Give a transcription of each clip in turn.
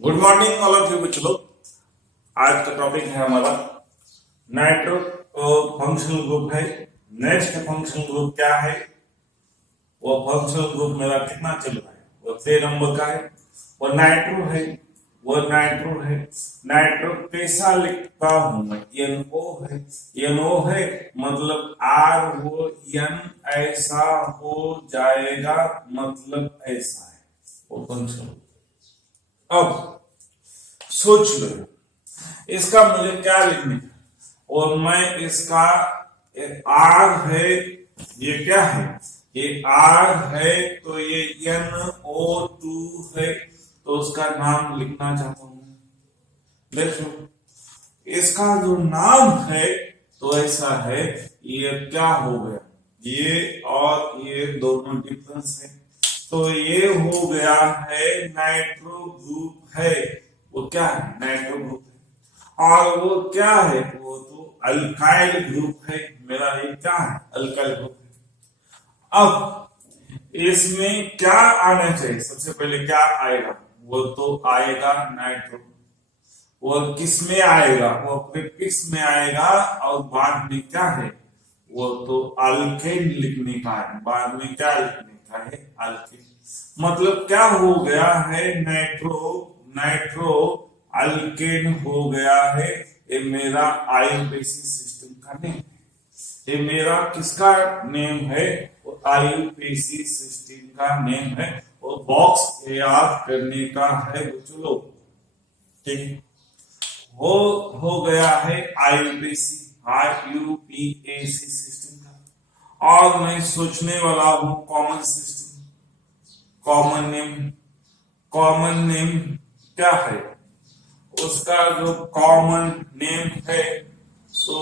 Good morning all of you बच्चों। आज का टॉपिक है हमारा नाइट्रो फंक्शनल ग्रुप है। नेक्स्ट फंक्शनल ग्रुप क्या है? वो फंक्शनल ग्रुप मेरा कितना चल रहा है? वो 3 नंबर का है। वो नाइट्रो है। नाइट्रो कैसा लिखता हूं मैं? NO है। NO है मतलब RON ऐसा हो जाएगा, मतलब ऐसा है वो फंक्शनल। अब सोच लो इसका मुझे क्या लिखना है, और मैं इसका आर है, ये क्या है? ये आर है, तो ये NO2 है, तो उसका नाम लिखना चाहता हूं। देखो इसका जो नाम है तो ऐसा है, ये क्या हो गया, ये और ये दोनों डिफरेंस है, तो ये हो गया है नाइट्रो ग्रुप है। वो क्या है? नाइट्रो ग्रुप है। और वो क्या है? वो तो अल्काइल ग्रुप है। मेरा ये क्या है? अल्काइल ग्रुप है। अब इसमें क्या आना चाहिए? सबसे पहले क्या आएगा? वो तो आएगा नाइट्रो। वो किस में आएगा? वो प्रीफिक्स में आएगा, और बाद में क्या है? वो तो अल्केन लिखने का है। बाद में क्या लिखने का है? अल्केन। मतलब क्या हो गया है? नाइट्रो अल्केन हो गया है। ये मेरा आईयूपीएसी सिस्टम का नेम है। ये मेरा किसका नेम है? वो आईयूपीएसी सिस्टम का नेम है। वो बॉक्स याद करने का है चलो, ठीक है। वो हो गया है आईयूपीएसी सिस्टम का। और मैं सोचने वाला हूं कॉमन सिस्टम, कॉमन नेम क्या है? उसका जो कॉमन नेम है तो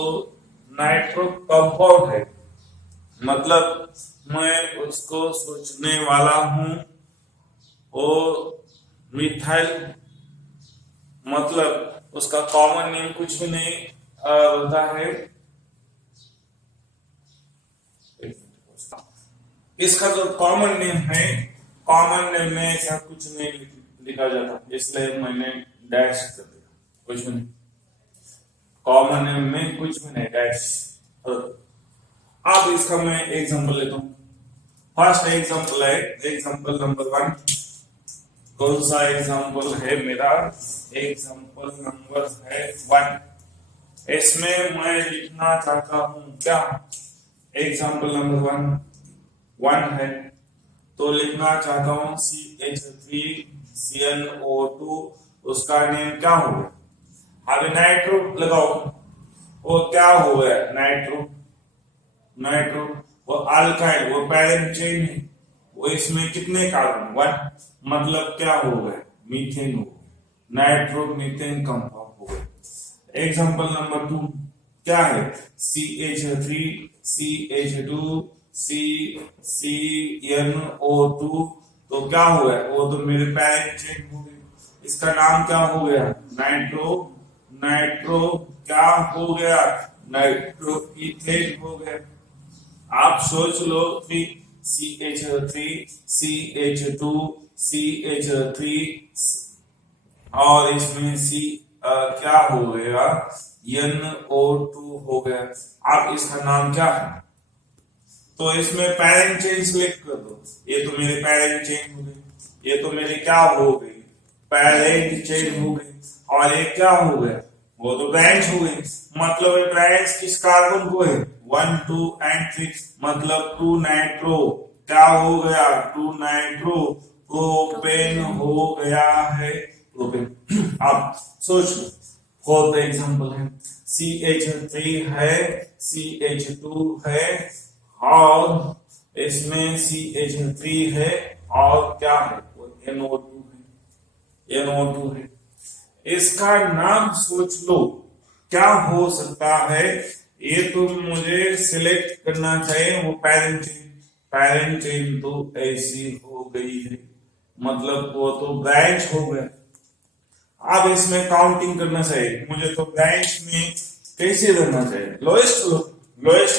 नाइट्रो कंपाउंड है। मतलब मैं उसको सोचने वाला हूं वो मिथाइल, मतलब उसका कॉमन नेम कुछ भी नहीं होता है। इसका जो कॉमन नेम है, कॉमन नेम में ऐसा कुछ नहीं लिखा जाता, इसलिए मैंने डैश कर दिया। कुछ भी नहीं, कॉमन नेम में कुछ भी नहीं, डैश। अब इसका मैं एग्जांपल लेता हूं। फर्स्ट एग्जांपल है एग्जांपल नंबर 1। कौन सा एग्जांपल है मेरा? एग्जांपल नंबर है 1। इसमें मैं लिखना चाहता हूं क्या? एग्जांपल नंबर 1 है, तो लिखना चाहता हूं CH3CnO2। उसका नेम क्या हो गया? अभी नाइट्रो लगाओ। वो क्या हो गया? नाइट्रो वो अल्काइल, वो पैरेंट चेन है। वो इसमें कितने कार्बन? 1, मतलब क्या हो गया? मीथेन हो गया। नाइट्रो मीथेन कंपाउंड हो गया। एग्जांपल नंबर 2 क्या है? CH3 CH2 CnO2। तो क्या हो गया? वो तो मेरे पैरेंट चेन हो गई। इसका नाम क्या हो गया? नाइट्रो क्या हो गया? नाइट्रो इथेन हो गया। आप सोच लो कि CH3 CH2 CH3 और इसमें क्या हो गया? NO2 हो गया। अब इसका नाम क्या है? तो इसमें पैरेंट चेन सिलेक्ट कर दो। ये तो मेरे पैरेंट चेन हो गई, ये तो मेरी क्या हो गई? पैरेंट चेन हो गई। और ये क्या हो गया? वो तो ब्रांच हो गई। मतलब ब्रांच किस कार्बन को है? 1 2 एंड 3, मतलब 2 नाइट्रो। क्या हो गया? 2 नाइट्रो प्रोपेन हो गया है, प्रोपेन। अब सोच लो, फोर्थ एग्जांपल है CH3 है, CH2 है, और इसमें CH3 है, और क्या है? वो NO2 है। NO2 है। इसका नाम सोच लो क्या हो सकता है? ये तो मुझे सिलेक्ट करना चाहिए वो पैरेंट चेन तो ऐसी हो गई है, मतलब वो तो ब्रांच हो गया। अब इसमें काउंटिंग करना चाहिए मुझे, तो ब्रांच में कैसे रहना चाहिए? लोएस्ट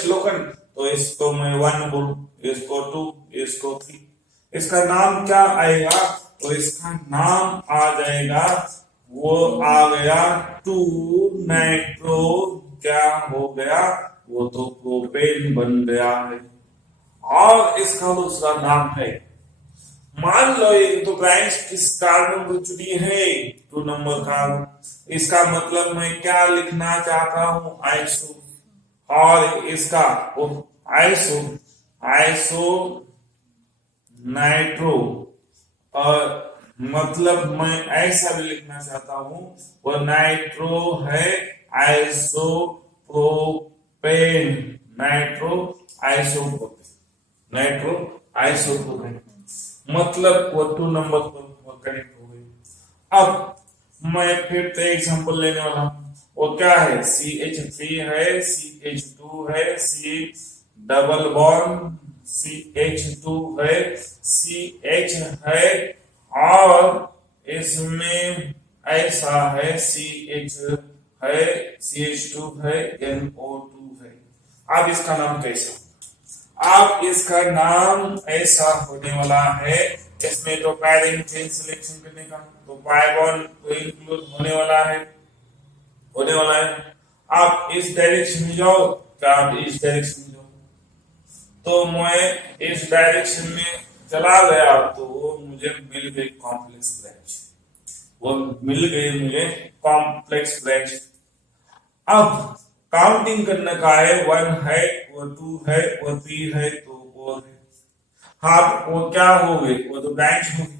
लोकन, तो इसको मैं 1 बोलूं, इसको 2, इसको 3। इसका नाम क्या आएगा? तो इसका नाम आ जाएगा, वो आ गया टू नाइट्रो, क्या हो गया, वो तो प्रोपेन बन गया है। और इसका दूसरा नाम है, मान लो ये तो ब्रांच किस कार्बन को चुनी है, 2 नंबर कार्बन। इसका मतलब मैं क्या लिखना चाहता हूं, आइसो। और इसका वो आइसो, आइसो नाइट्रो, और मतलब मैं ऐसा भी लिखना चाहता हूं, वो नाइट्रो है iso propane, nitro isopropene, nitro isopropene, मतलब वो 2 नंबर पर कनेक्ट हो गई। अब मैं फिर से एग्जांपल लेने वाला हूं, वो क्या है, CH3 है, CH2 है, C डबल बॉन्ड CH2 है, CH है, और इसमें ऐसा है CH है, CH2 है, NO2 है। अब इसका नाम कैसा, अब इसका नाम ऐसा होने वाला है, इसमें तो पैरिंग चेन सिलेक्शन करने का, तो पाई बॉन्ड तो इंक्लूड होने वाला है, होने वाला है। आप इस डायरेक्शन में जाओ, क्या आप इस डायरेक्शन में जाओ, तो मैं इस डायरेक्शन में चला गया, तो मुझे मिल गई कॉम्प्लेक्स ब्रांच, वो मिल गई मुझे कॉम्प्लेक्स ब्रांच। अब काउंटिंग करने का है, 1 है, वो 2 है, वो 3 है, तो 4 है। हाँ, वो क्या हो गई, वो तो ब्रांच हो गई।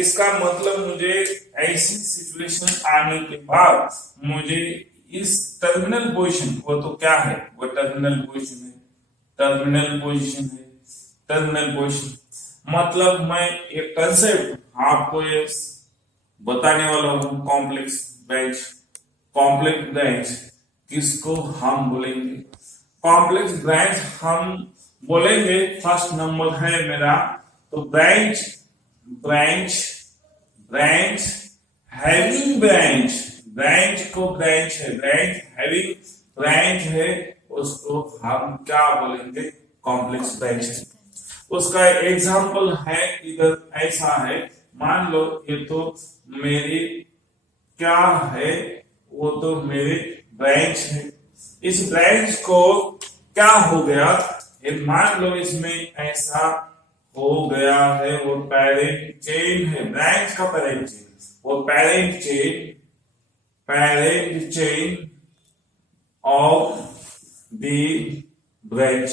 इसका मतलब मुझे ऐसी सिचुएशन आने के बाद मुझे इस टर्मिनल पोजीशन, वो तो क्या है, वो टर्मिनल पोजीशन है, टर्मिनल पोजीशन है, टर्मिनल पोजीशन। मतलब मैं एक कंसेप्ट आपको ये बताने वाला हूं, कॉम्प्लेक्स ब्रांच। कॉम्प्लेक्स ब्रांच किसको हम बोलेंगे, कॉम्प्लेक्स ब्रांच हम बोलेंगे, फर्स्ट नंबर है मेरा, तो branch, branch, branch having branch, branch को ब्रांच है, ब्रांच हैविंग ब्रांच है, उसको हम क्या बोलेंगे, कॉम्प्लेक्स ब्रांच है। उसका एग्जांपल है, इधर ऐसा है, मान लो ये तो मेरी क्या है, वो तो मेरी ब्रांच है। इस ब्रांच को क्या हो गया, ये मान लो इसमें ऐसा हो गया है, वो पेरेंट चेन है, ब्रांच का पेरेंट चेन, वो parent chain, parent chain of the branch,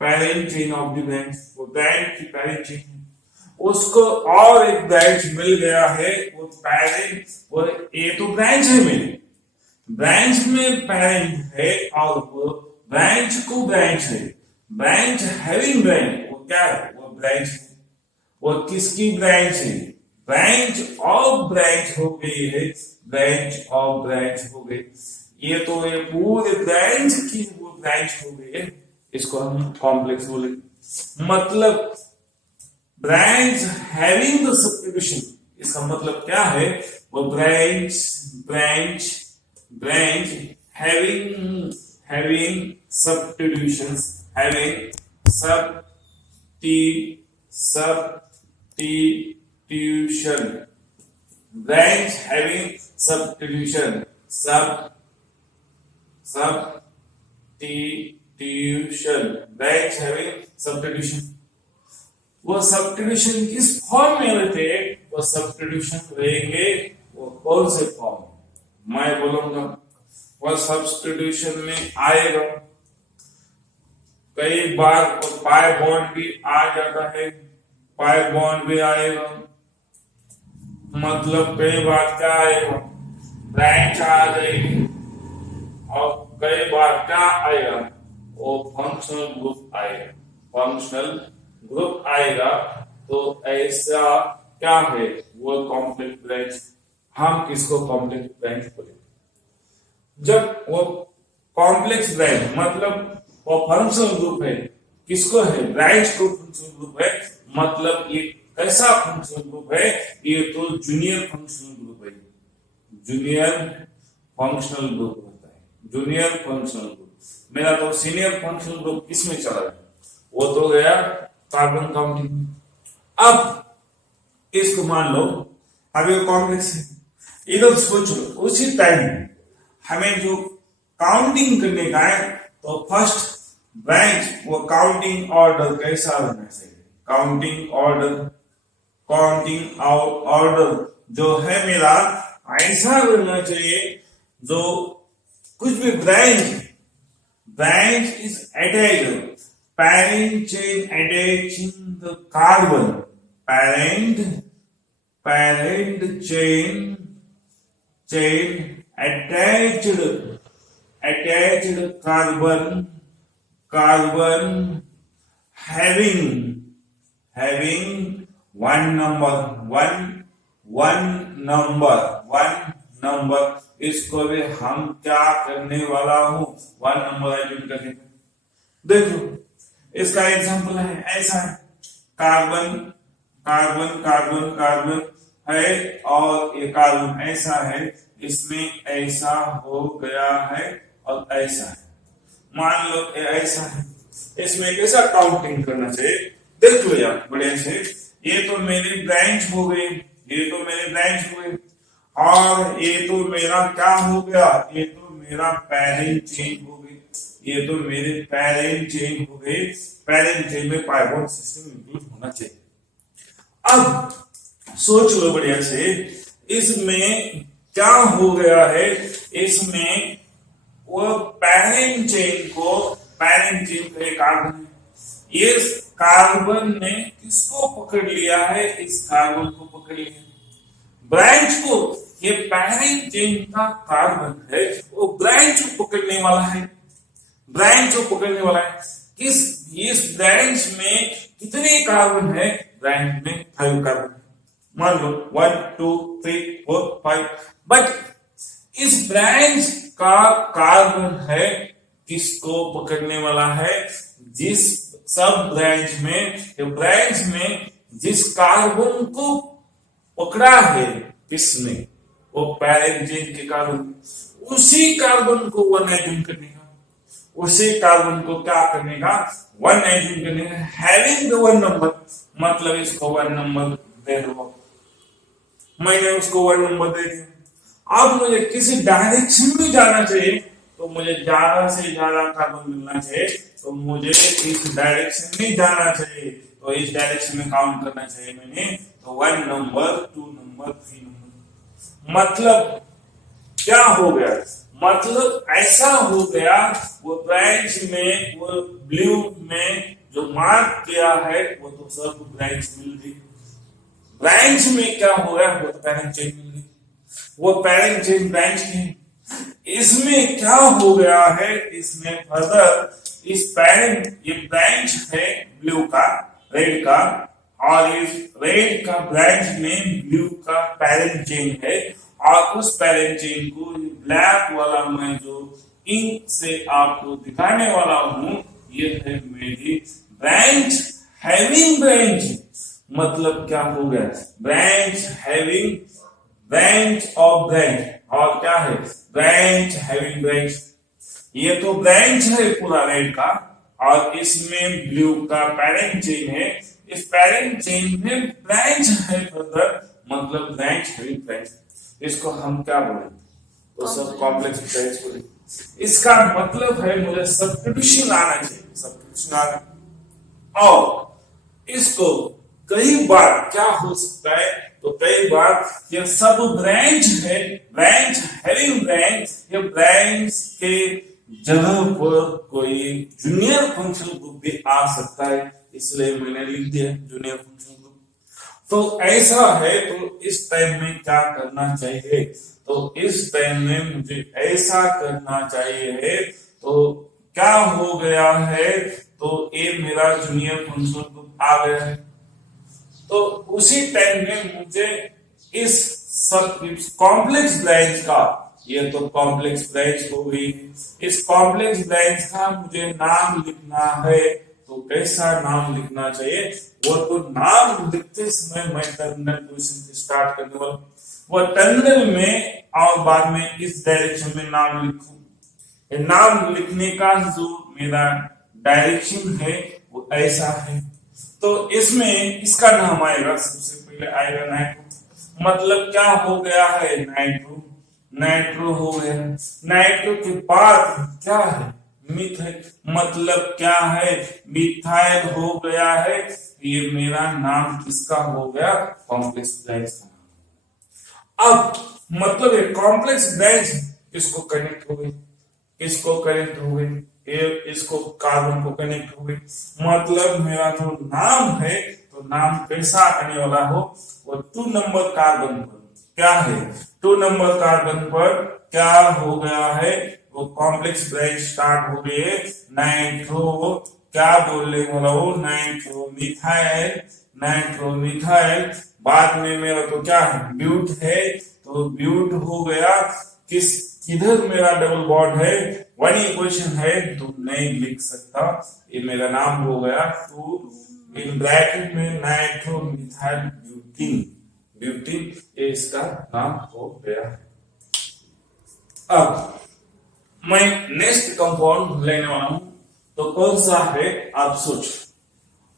parent chain of the branch, वो ब्रांच की पेरेंट चेन, उसको और एक ब्रांच मिल गया है, वो पेरेंट, वो ये तो ब्रांच है मेरी, ब्रांच में पेरेंट है, और वो ब्रांच को ब्रांच है, ब्रांच हैविंग ब्रांच, वो क्या है, वो ब्रांच है, वो किसकी ब्रांच है, ब्रांच ऑफ ब्रांच हो गई है, ब्रांच ऑफ ब्रांच हो गई, ये तो ये पूरे ब्रांच की वो ब्रांच हो गई है, इसको हम कॉम्प्लेक्स बोलेंगे। मतलब ब्रांच हैविंग द सब्स्टिट्यूशन, इसका मतलब क्या है, वो branch, branch, branch having substitutions, having substitution, branch having substitution, substitution, branch having substitution। वो सब्स्टिट्यूशन किस फॉर्म में रहते हैं, वो सब्स्टिट्यूशन रहेंगे, वो कौन से फॉर्म, मैं बोलूंगा, वह सब्स्टिट्यूशन में आएगा, कई बार तो पाई बॉन्ड भी आ जाता है, पाई बॉन्ड भी आएगा, मतलब कई बार क्या आएगा, ब्रांच आ जाएगी, और कई बार क्या आएगा, वो फंक्शनल ग्रुप आएगा, फंक्शनल ग्रुप आएगा, तो ऐसा क्या है, वो कॉम्प्लेक्स ब्रांच, हम किसको कॉम्प्लेक्स ब्रांच बोलेंगे, जब वो कॉम्प्लेक्स ब्रांच मतलब वो फंक्शनल ग्रुप है, किसको है, ब्रांच को फंक्शनल ग्रुप है, मतलब ये कैसा फंक्शनल ग्रुप है, ये तो जूनियर फंक्शनल ग्रुप है, जूनियर फंक्शनल ग्रुप होता है, जूनियर फंक्शनल ग्रुप। मेरा तो सीनियर फंक्शनल ग्रुप किसमें चला गया, वो तो गया कार्बन काउंटिंग। अब इसको मान लो अभी कॉम्प्लेक्स है, इधर सोच लो उसी टाइम हमें जो काउंटिंग करने का है तो फर्स्ट ब्रांच वो काउंटिंग ऑर्डर कैसा रहना चाहिए, काउंटिंग ऑर्डर जो है मेरा ऐसा रहना चाहिए जो कुछ भी branch is attached, parent chain attaching the carbon, parent chain attached carbon having one number इसको भी हम क्या करने वाला हूं, वन नंबर एडिट करने का। देखो इसका एग्जांपल है ऐसा है, कार्बन है और ये कार्बन ऐसा है, इसमें ऐसा हो गया है और ऐसा है, मान लो ये ऐसा है, इसमें कैसा काउंटिंग करना चाहिए देख लो यार बढ़िया से। ये तो मेरी ब्रांच हो गई, और ये तो मेरा क्या हो गया, ये तो मेरा पैरेंट चेन हो गई, ये तो मेरे पैरेंट चेन हो गई। पैरेंट चेन में पाइवोट सिस्टम इंक्लूड होना चाहिए। अब सोच लो बढ़िया से, इसमें क्या हो गया है, इसमें वो पैरेंट चेन का कार्बन है, ये कार्बन ने किसको पकड़ लिया है, इस कार्बन को पकड़ लिया, ब्रांच को, ये पैरेंट चेन का कार्बन है वो ब्रांच को पकड़ने वाला है, इस ब्रांच में कितने कार्बन है, ब्रांच में 5 कार्बन, मान लो 1 2 3 4 5, बट इस ब्रांच का कार्बन है किसको पकड़ने वाला है, जिस सब ब्रांच में जिस कार्बन को पकड़ा है किसने, वो पैरेंट चेन के कार्बन, उसी कार्बन को वन एज्यूम करने का, उसी कार्बन को क्या करने का, वन एज्यूम करने का, हैविंग द वन नंबर, मतलब इसको वन नंबर दे दो, मैंने उसको वन नंबर दे दिया। अब मुझे किसी डायरेक्शन में जाना चाहिए तो मुझे ज्यादा से ज्यादा कार्बन मिलना चाहिए, तो मुझे इस डायरेक्शन में जाना चाहिए, तो इस डायरेक्शन में काउंट करना चाहिए मैंने, तो 1 नंबर 2 नंबर 3 नंबर, मतलब क्या हो गया, मतलब ऐसा हो गया वो ब्रांच में, वो ब्लू में जो मार्क किया है वो तो सब ब्रांच मिल गई, ब्रांच में क्या हो गया, वो तो पैरेंट चेन मिल गई, वो पैरेंट चेन ब्रांच की, इसमें क्या हो गया है, इसमें फर्दर इस पैरेंट, ये ब्रांच है ब्लू का, रेड का, और इस रेड का ब्रांच में ब्लू का पैरेंट चेन है, और उस पैरेंट चेन को ब्लैक वाला मैं जो इंक से आपको दिखाने वाला हूं, ये है मेरी ब्रांच हैविंग ब्रांच, मतलब क्या हो गया, branch having branch of branch, और क्या है, ब्रांच हैविंग ब्रांच, ये तो ब्रांच है पूरा रेड का, और इसमें ब्लू का पैरेंट चेन है, इस पैरेंट चेन में ब्रांच है फर्दर, मतलब ब्रांच हैविंग ब्रांच, इसको हम क्या बोलेंगे, तो सब कॉम्प्लेक्स ब्रांच बोलेंगे। इसका मतलब है मुझे सब्स्टिट्यूशन आना चाहिए, सब्स्टिट्यूशन आना, और इसको कई बार क्या हो सकता है, तो कई बार ये सब ब्रांच है, ब्रांच हैविंग ब्रांच, ये ब्रांच के जगह पर कोई जूनियर फंक्शन ग्रुप भी आ सकता है, इसलिए मैंने लिख दिया जूनियर फंक्शन ग्रुप। तो ऐसा है, तो इस टाइम में क्या करना चाहिए, तो इस टाइम में मुझे ऐसा करना चाहिए, तो क्या हो गया है, तो ये मेरा जूनियर फंक्शन ग्रुप आ गया है, तो उसी टाइम में मुझे इस सब कॉम्प्लेक्स ब्रांच का, ये तो कॉम्प्लेक्स ब्रांच हो गई, इस कॉम्प्लेक्स ब्रांच का मुझे नाम लिखना है, तो कैसा नाम लिखना चाहिए, वो तो नाम लिखते समय मैं टर्मिनल पोजीशन से स्टार्ट करने वाला, वो टर्मिनल में और बाद में इस डायरेक्शन में नाम लिखूं, नाम लिखने का जो मेरा डायरेक्शन है वो ऐसा है, तो इसमें इसका नाम आएगा सबसे पहले पहले आएगा नाइट्रो, मतलब क्या हो गया है, नाइट्रो, नाइट्रो हो गया। नाइट्रो के बाद क्या है, मिथाइल, मतलब क्या है, मिथाइल हो गया है। ये मेरा नाम किसका हो गया, कॉम्प्लेक्स ब्रांच का। अब मतलब ये कॉम्प्लेक्स ब्रांच इसको कनेक्ट हो गई, इसको कनेक्ट हो गई, ये इसको कार्बन को कनेक्ट हो गई, मतलब मेरा जो नाम है, तो नाम कैसा आने वाला हो, वो 2 नंबर कार्बन पर क्या है, 2 नंबर कार्बन पर क्या हो गया है, वो कॉम्प्लेक्स ब्रांच स्टार्ट हो गई है। नाइट्रो क्या बोलने वाला हो, नाइट्रो मिथाइल, नाइट्रो मिथाइल। बाद में मेरा तो क्या है, ब्यूट है, तो ब्यूट हो गया। किधर मेरा डबल बॉन्ड है, वन इक्वेशन है, तो नहीं लिख सकता, ये मेरा नाम हो गया। तो इन ब्रैकेट में नाइट्रो मिथाइल ब्यूटीन, ब्यूटीन ये इसका नाम हो गया। अब मैं नेक्स्ट कंपाउंड लेने वाला हूं, तो कौन सा है आप सोच,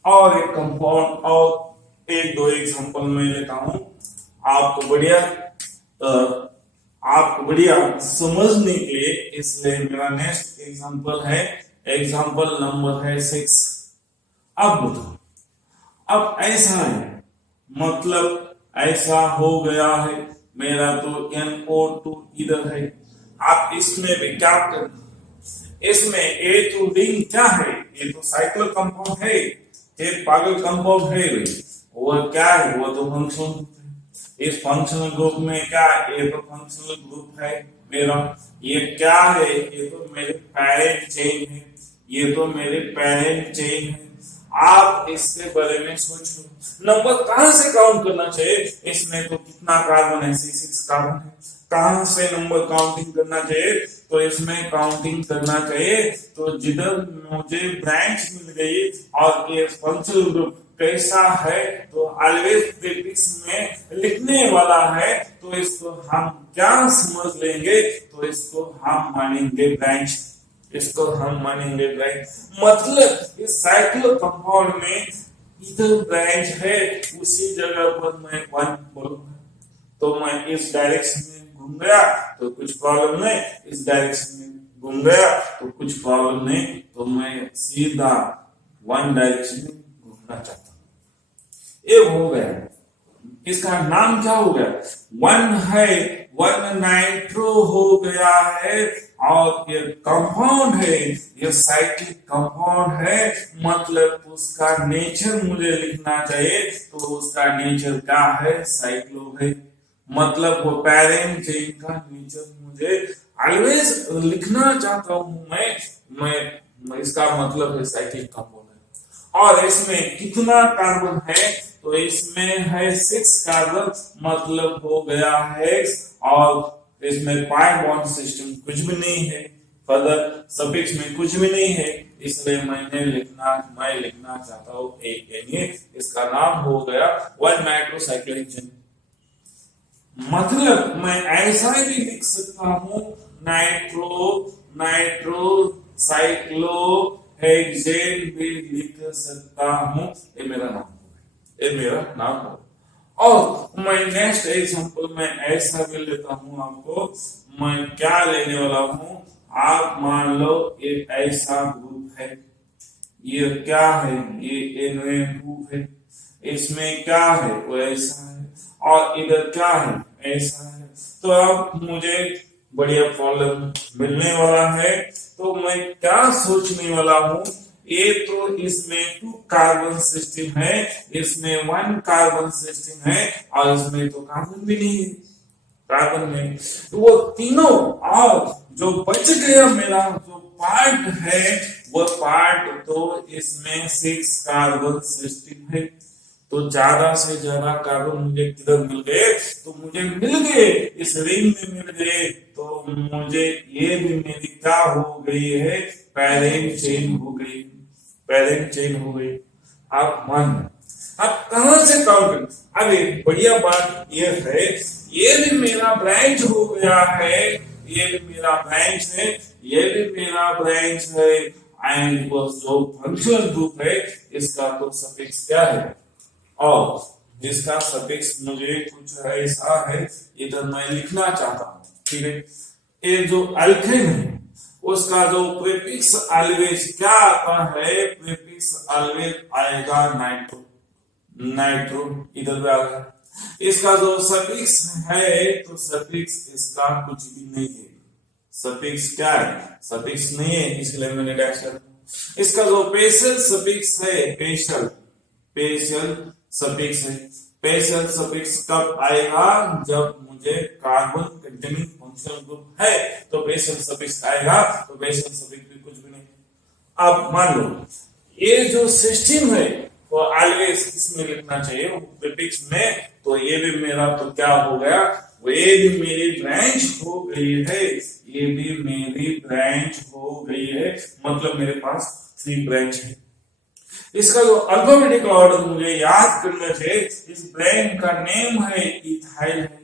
और एक कंपाउंड और एक दो एग्जांपल मैं लेता हूं, आपको बढ़िया समझने के लिए, इसलिए मेरा नेक्स्ट एग्जांपल है, एग्जांपल नंबर है 6। अब बताओ, अब ऐसा है, मतलब ऐसा हो गया है, मेरा तो NO2 इधर है। आप इसमें भी क्या करना, इसमें ए टू रिंग क्या है, ये तो साइक्लिक कंपाउंड है, ये पागल कंपाउंड है भाई, वो क्या है, वो तो फंक्शनल, इस फंक्शनल ग्रुप में क्या, ये तो फंक्शनल ग्रुप है मेरा। ये क्या है, ये तो मेरे पेरेंट चेन है, ये तो मेरे पेरेंट चेन है। आप इसके बारे में सोचो, नंबर कहां से काउंट करना चाहिए, इसमें तो कितना कार्बन है, 6 कार्बन है, कहां से नंबर काउंटिंग करना चाहिए, तो इसमें काउंटिंग करना चाहिए, तो जिधर मुझे ब्रांच मिल गई और ये फंक्शनल ग्रुप कैसा है, तो ऑलवेज प्रीफिक्स में लिखने वाला है, तो इसको हम क्या समझ लेंगे, तो इसको हम मानेंगे ब्रांच, इसको हम मानेंगे ब्रांच। मतलब इस साइक्लो कंपाउंड में इधर ब्रांच है, उसी जगह पर मैं 1 बोलूंगा, तो मैं इस डायरेक्शन में घूम गया तो कुछ प्रॉब्लम नहीं, इस डायरेक्शन में घूम गया तो कुछ प्रॉब्लम नहीं, तो मैं सीधा 1 डायरेक्शन में घूमना चाहता हूं। ये हो गया, इसका नाम क्या हो गया, 1 है, 1 नाइट्रो हो गया है, और ये कंपाउंड है, ये साइक्लिक कंपाउंड है, मतलब उसका नेचर मुझे लिखना चाहिए, तो उसका नेचर क्या है, साइक्लो है, मतलब वो पेरेंट चेन का नेचर मुझे ऑलवेज लिखना चाहता हूं मैं इसका मतलब है साइक्लिक कंपाउंड है। और इसमें कितना कार्बन है, तो इसमें है 6 कार्बन, मतलब हो गया है, और इसमें पाई बॉन्ड सिस्टम कुछ भी नहीं है, फर्दर सफिक्स में कुछ भी नहीं है, इसलिए मैं लिखना चाहता हूं एक, इसका नाम हो गया 1 नाइट्रोसाइक्लिक चेन। मतलब मैं ऐसा ही लिख सकता हूं, नाइट्रो साइक्लो हेक्सेन भी लिख सकता हूं, ये मेरा नाम, ये मेरा नाम हो। और मैं नेक्स्ट एग्जांपल में ऐसा भी लेता हूं, आपको मैं क्या लेने वाला हूं, आप मान लो एक ऐसा ग्रुप है, ये क्या है, ये Na2 है, इसमें क्या है, वो ऐसा है, और इधर क्या है, ऐसा है, तो अब मुझे बढ़िया प्रॉब्लम मिलने वाला है, तो मैं क्या सोचने वाला हूं, ये तो इसमें 2 कार्बन सिस्टम है, इसमें 1 कार्बन सिस्टम है, और इसमें तो कार्बन भी नहीं है, कार्बन में, तो वो तीनों, और जो बच गया मेरा जो पार्ट है, वो पार्ट तो इसमें 6 कार्बन सिस्टम है, तो ज्यादा से ज्यादा कार्बन मुझे किधर मिल गए, तो मुझे मिल गए इस रिंग में मिल गए, तो मुझे ये भी मेरी क्या हो गई है, पेरेंट चेन हो गई, पेरेंट चेन हो गई। आप मान, आप कहां से काउंट, अब एक बढ़िया बात ये है, ये भी मेरा ब्रांच हो गया है, ये भी मेरा ब्रांच है, ये भी मेरा ब्रांच है, एंड वो जो फंक्शनल ग्रुप है, इसका तो सफिक्स क्या है, और जिसका सफिक्स मुझे कुछ ऐसा है, इधर मैं लिखना चाहता हूँ, ठीक है। ये जो अल्केन है उसका जो प्रीफिक्स ऑलवेज क्या आता है, प्रीफिक्स ऑलवेज आएगा नाइट्रो, नाइट्रो इधर भी आ गया। इसका जो सफिक्स है तो सफिक्स इसका कुछ भी नहीं है, सफिक्स क्या है, सफिक्स नहीं है, इसलिए मैंने डैश कर दिया। इसका जो पेशल सफिक्स है, पेशल पेशल सफिक्स है, पेशल सफिक्स कब आएगा, जब मुझे कार्बन कंटेनिंग फंक्शनल ग्रुप है तो पेशल सफिक्स आएगा, तो पेशल सफिक्स भी कुछ भी नहीं। अब मान लो ये जो सिस्टम है वो ऑलवेज इसमें लिखना चाहिए प्रीफिक्स में, तो ये भी मेरा तो क्या हो गया, वो ये भी मेरी ब्रांच हो गई है, ये भी मेरी ब्रांच हो गई है, मतलब मेरे पास 3 ब्रांच है। इसका जो अल्फाबेटिकल ऑर्डर मुझे याद करना चाहिए, इस ब्रांच का नेम है इथाइल है,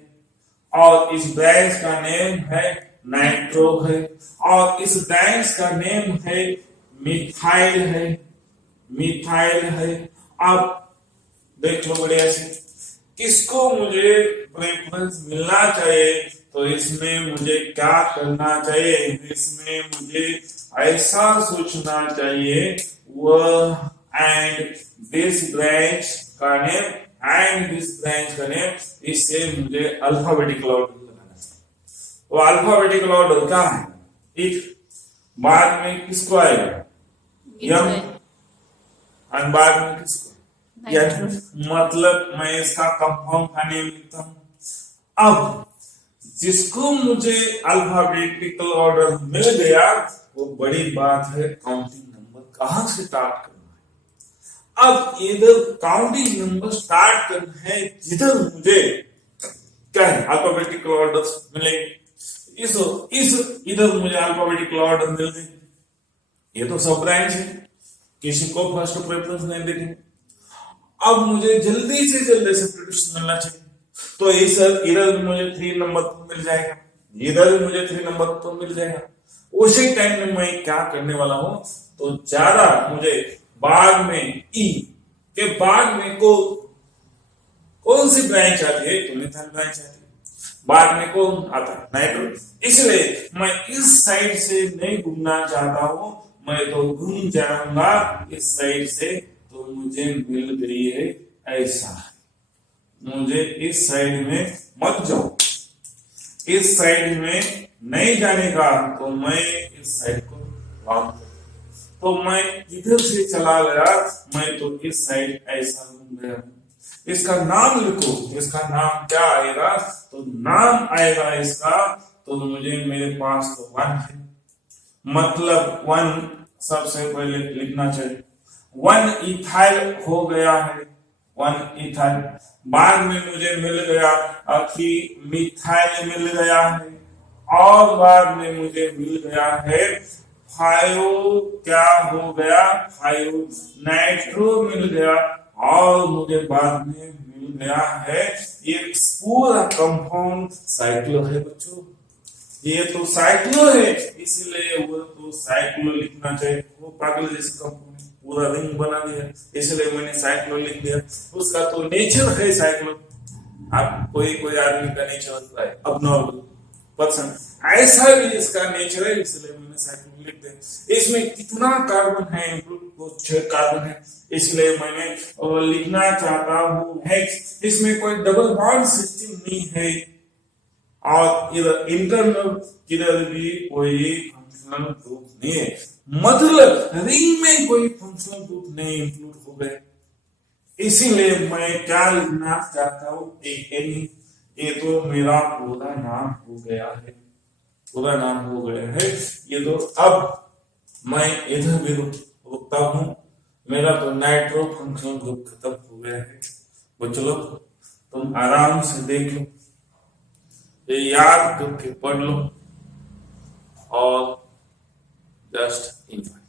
और इस ब्रांच का नेम है नाइट्रो है, और इस ब्रांच का नेम है मिथाइल है, मिथाइल है। अब देख लो बढ़िया से, किसको मुझे प्रेफरेंस मिलना चाहिए, तो इसमें मुझे क्या करना चाहिए, इसमें मुझे ऐसा सोचना चाहिए, वह एंड दिस ब्रांच का नेम एंड दिस ब्रांच का नेम, इससे मुझे अल्फाबेटिकल ऑर्डर लगाना चाहिए। वो अल्फाबेटिकल ऑर्डर क्या है, एक बाद में किसको आएगा, यम, और बाद में किसको, मतलब मैं इसका कंपाउंड का नेम लिखता हूं। अब जिसको मुझे अल्फाबेटिकल ऑर्डर मिल गया, वो बड़ी बात है काउंटिंग नंबर कहां से स्टार्ट करना है। अब इधर काउंटिंग नंबर स्टार्ट करना है जिधर मुझे क्या है अल्फाबेटिकल ऑर्डर मिलेंगे, इस इधर मुझे अल्फाबेटिकल ऑर्डर मिल गए, ये तो सब ब्रांच है, किसी को फर्स्ट प्रेफरेंस नहीं देंगे। अब मुझे जल्दी से प्रेडिक्शन मिलना चाहिए, तो इधर मुझे 3 नंबर पर मिल जाएगा, इधर भी मुझे 3 नंबर पर मिल जाएगा। उसी टाइम में मैं क्या करने वाला हूं, तो ज्यादा मुझे बाद में ई के बाद में कौन सी ब्रांच आती है, तो मिथाइल ब्रांच आती है, बाद में कौन आता है, नाइट्रोजन। इसलिए मैं इस साइड से नहीं घूमना चाहता हूं, मैं तो घूम जाऊंगा इस साइड से, तो मुझे मिल गई है ऐसा, मुझे इस साइड में मत जाओ, इस साइड में नहीं जाने का, तो मैं इस साइड को लॉक कर, तो मैं इधर से चला गया, मैं तो इस साइड ऐसा घूम गया। इसका नाम लिखो, इसका नाम क्या आएगा, तो नाम आएगा इसका, तो मुझे मेरे पास तो 1 है, मतलब 1 सबसे पहले लिखना चाहिए, 1 इथाइल हो गया है, 1 इथाइल, बाद में मुझे मिल गया कि मिथाइल मिल गया है, और बाद में मुझे मिल गया है 5 क्या हो गया, 5 नाइट्रो मिल गया, और मुझे बाद में मिल गया है एक पूरा कंपाउंड साइक्लो है बच्चों, ये तो साइक्लो है, इसलिए वो तो साइक्लो लिखना चाहिए, वो पागल जैसे कंपाउंड पूरा रिंग बना दिया, इसलिए मैंने साइक्लो लिख दिया। उसका तो नेचर है साइक्लो, आप कोई आदमी का नेचर होता है अबनॉर्मल पर्सन, ऐसा भी इसका नेचर है, इसलिए मैंने साइक्लो लिख दिया। इसमें कितना कार्बन है, तो 6 कार्बन है, इसलिए मैंने लिखना चाहता हूँ हेक्स। इसमें कोई डबल बॉन्ड सिस्टम नहीं है, और इधर इंटरनल किधर भी कोई फंक्शनल ग्रुप नहीं है, मतलब रिंग में कोई फंक्शनल ग्रुप नहीं इंक्लूड हो गए, इसीलिए मैं क्या लिखना चाहता हूँ, ये तो मेरा पूरा नाम हो गया है, पूरा नाम हो गया है ये। तो अब मैं इधर भी रुकता हूं, मेरा तो नाइट्रो फंक्शनल ग्रुप खत्म हो गया है। बच्चों लोग तुम आराम से देख लो, ये याद करके पढ़ लो, और जस्ट इंजॉय।